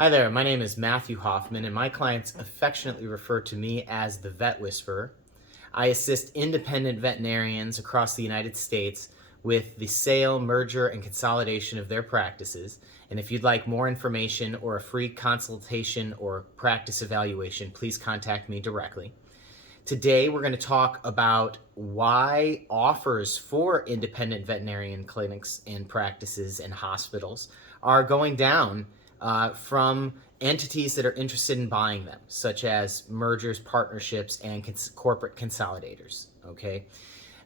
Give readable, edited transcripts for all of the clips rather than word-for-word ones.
Hi there, my name is Matthew Hoffman, and my clients affectionately refer to me as the Vet Whisperer. I assist independent veterinarians across the United States with the sale, merger, and consolidation of their practices. And if you'd like more information or a free consultation or practice evaluation, please contact me directly. Today, we're going to talk about why offers for independent veterinarian clinics and practices and hospitals are going down from entities that are interested in buying them, such as mergers, partnerships, and corporate consolidators. Okay.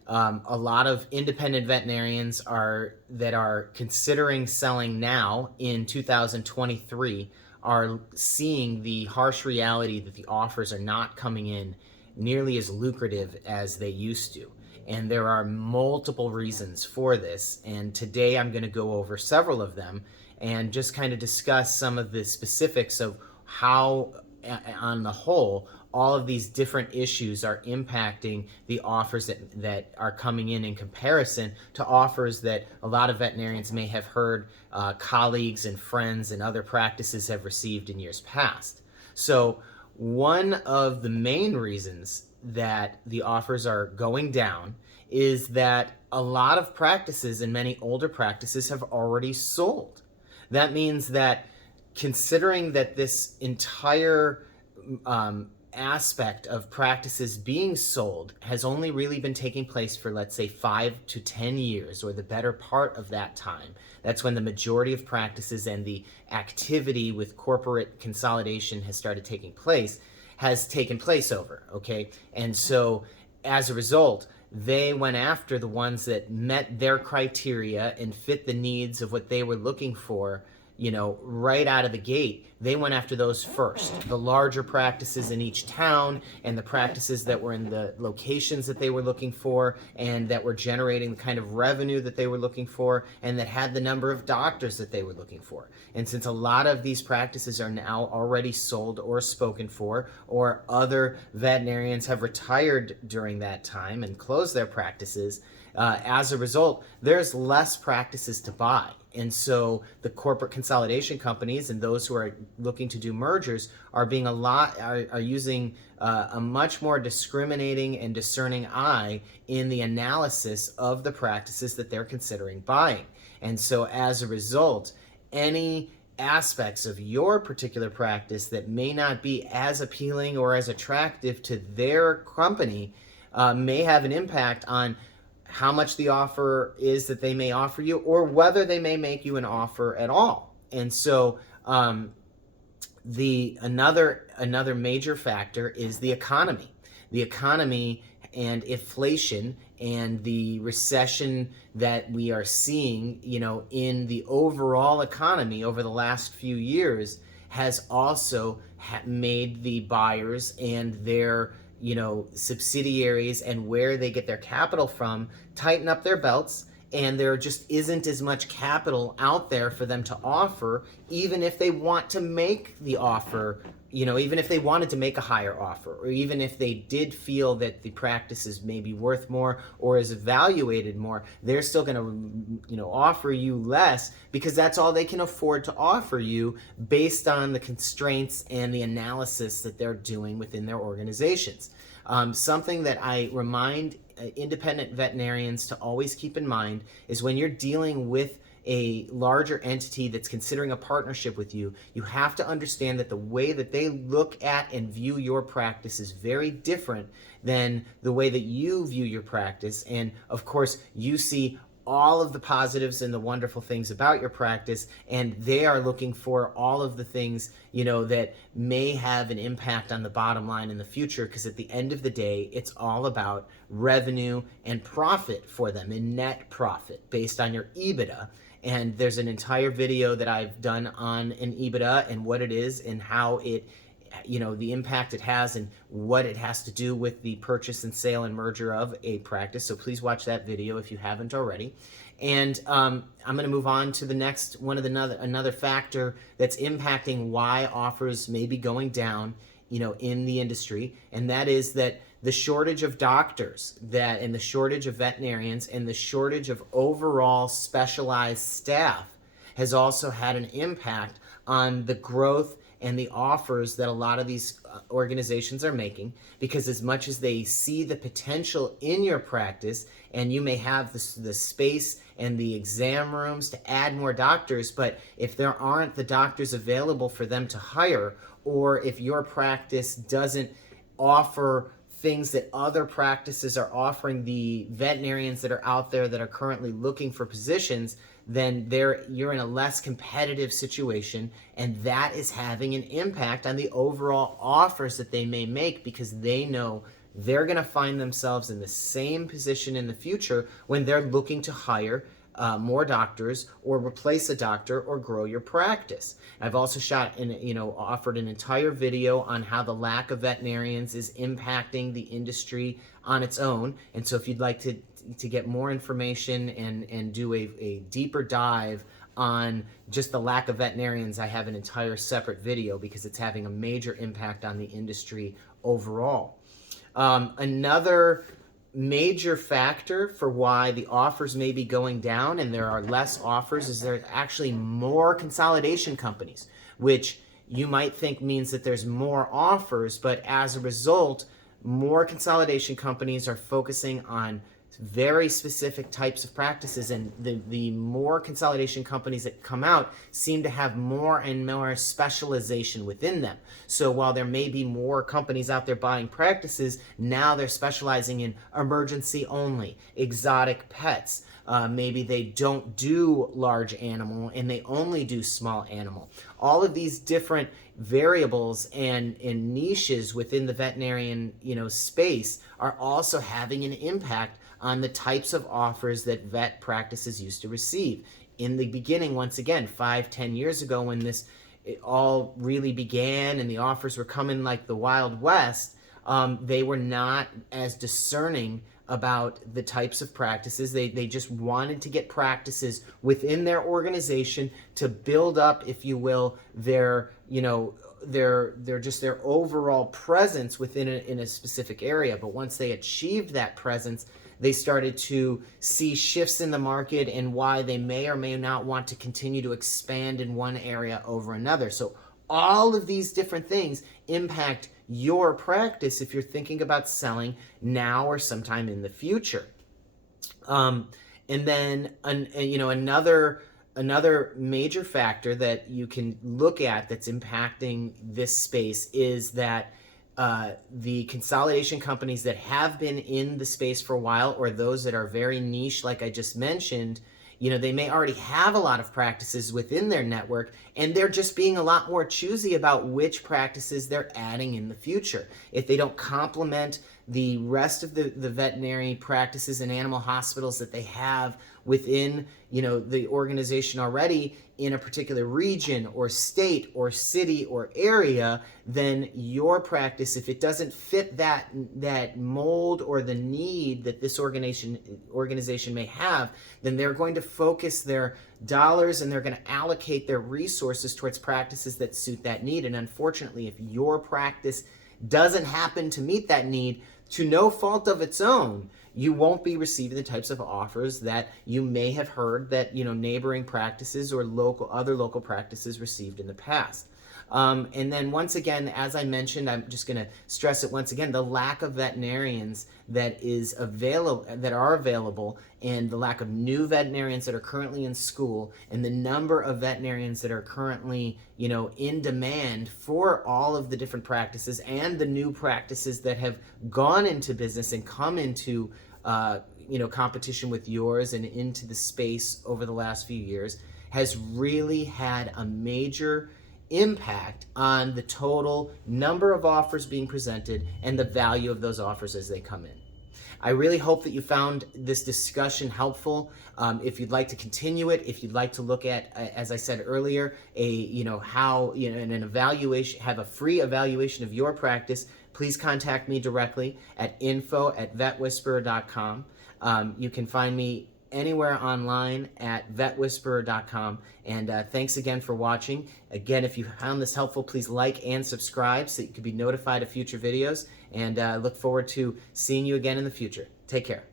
A lot of independent veterinarians that are considering selling now in 2023 are seeing the harsh reality that the offers are not coming in nearly as lucrative as they used to. And there are multiple reasons for this. And today I'm going to go over several of them and just kind of discuss some of the specifics of how, on the whole, all of these different issues are impacting the offers that are coming in comparison to offers that a lot of veterinarians may have heard colleagues and friends and other practices have received in years past. So one of the main reasons that the offers are going down is that a lot of practices and many older practices have already sold. That means that considering that this entire aspect of practices being sold has only really been taking place for, let's say, 5 to 10 years, or the better part of that time. That's when the majority of practices and the activity with corporate consolidation has taken place over, okay? And so as a result, they went after the ones that met their criteria and fit the needs of what they were looking for, right out of the gate. They went after those first. The larger practices in each town and the practices that were in the locations that they were looking for and that were generating the kind of revenue that they were looking for and that had the number of doctors that they were looking for. And since a lot of these practices are now already sold or spoken for, or other veterinarians have retired during that time and closed their practices, as a result, there's less practices to buy. And so the corporate consolidation companies and those who are looking to do mergers are using a much more discriminating and discerning eye in the analysis of the practices that they're considering buying. And so as a result, any aspects of your particular practice that may not be as appealing or as attractive to their company may have an impact on how much the offer is that they may offer you, or whether they may make you an offer at all. And so another major factor is the economy. The economy and inflation and the recession that we are seeing, in the overall economy over the last few years has also made the buyers and their subsidiaries and where they get their capital from tighten up their belts, and there just isn't as much capital out there for them to offer, even if they want to make the offer, even if they wanted to make a higher offer, or even if they did feel that the practice is maybe worth more or is evaluated more, they're still going to, offer you less because that's all they can afford to offer you based on the constraints and the analysis that they're doing within their organizations. Something that I remind independent veterinarians to always keep in mind is when you're dealing with a larger entity that's considering a partnership with you, you have to understand that the way that they look at and view your practice is very different than the way that you view your practice. And of course, you see all of the positives and the wonderful things about your practice, and they are looking for all of the things, that may have an impact on the bottom line in the future, because at the end of the day, it's all about revenue and profit for them, and net profit based on your EBITDA. And there's an entire video that I've done on an EBITDA and what it is and how it, the impact it has and what it has to do with the purchase and sale and merger of a practice. So please watch that video if you haven't already. And I'm going to move on to the next one of another factor that's impacting why offers may be going down, in the industry, and that is that the shortage of doctors and the shortage of veterinarians and the shortage of overall specialized staff has also had an impact on the growth and the offers that a lot of these organizations are making, because as much as they see the potential in your practice, and you may have the space and the exam rooms to add more doctors, but if there aren't the doctors available for them to hire, or if your practice doesn't offer things that other practices are offering the veterinarians that are out there that are currently looking for positions, then you're in a less competitive situation, and that is having an impact on the overall offers that they may make, because they know they're going to find themselves in the same position in the future when they're looking to hire more doctors, or replace a doctor, or grow your practice. I've also offered an entire video on how the lack of veterinarians is impacting the industry on its own. And so if you'd like to get more information and do a deeper dive on just the lack of veterinarians, I have an entire separate video, because it's having a major impact on the industry overall. Another major factor for why the offers may be going down and there are less offers is there's actually more consolidation companies, which you might think means that there's more offers, but as a result, more consolidation companies are focusing on very specific types of practices, and the more consolidation companies that come out seem to have more and more specialization within them. So while there may be more companies out there buying practices, now they're specializing in emergency only, exotic pets. Maybe they don't do large animal and they only do small animal. All of these different variables and niches within the veterinarian space are also having an impact on the types of offers that vet practices used to receive. In the beginning, once again, 5-10 years ago, when it all really began and the offers were coming like the Wild West, they were not as discerning about the types of practices. They just wanted to get practices within their organization to build up, if you will, their overall presence within in a specific area. But once they achieved that presence, they started to see shifts in the market and why they may or may not want to continue to expand in one area over another. So all of these different things impact your practice if you're thinking about selling now or sometime in the future. And then another major factor that you can look at that's impacting this space is that the consolidation companies that have been in the space for a while, or those that are very niche, like I just mentioned, they may already have a lot of practices within their network, and they're just being a lot more choosy about which practices they're adding in the future. If they don't complement the rest of the veterinary practices and animal hospitals that they have within the organization already in a particular region or state or city or area, then your practice, if it doesn't fit that mold or the need that this organization may have, then they're going to focus their dollars and they're going to allocate their resources towards practices that suit that need. And unfortunately, if your practice doesn't happen to meet that need, to no fault of its own, you won't be receiving the types of offers that you may have heard that neighboring practices or other local practices received in the past. And then once again, as I mentioned, I'm just going to stress it once again, the lack of veterinarians that are available, and the lack of new veterinarians that are currently in school, and the number of veterinarians that are currently in demand for all of the different practices, and the new practices that have gone into business and come into competition with yours and into the space over the last few years, has really had a major impact on the total number of offers being presented and the value of those offers as they come in. I really hope that you found this discussion helpful. If you'd like to continue it, if you'd like to look at, as I said earlier, an evaluation, have a free evaluation of your practice, please contact me directly at info@vetwhisperer.com. You can find me anywhere online at vetwhisperer.com. And thanks again for watching. Again, if you found this helpful, please like and subscribe so you can be notified of future videos. And look forward to seeing you again in the future. Take care.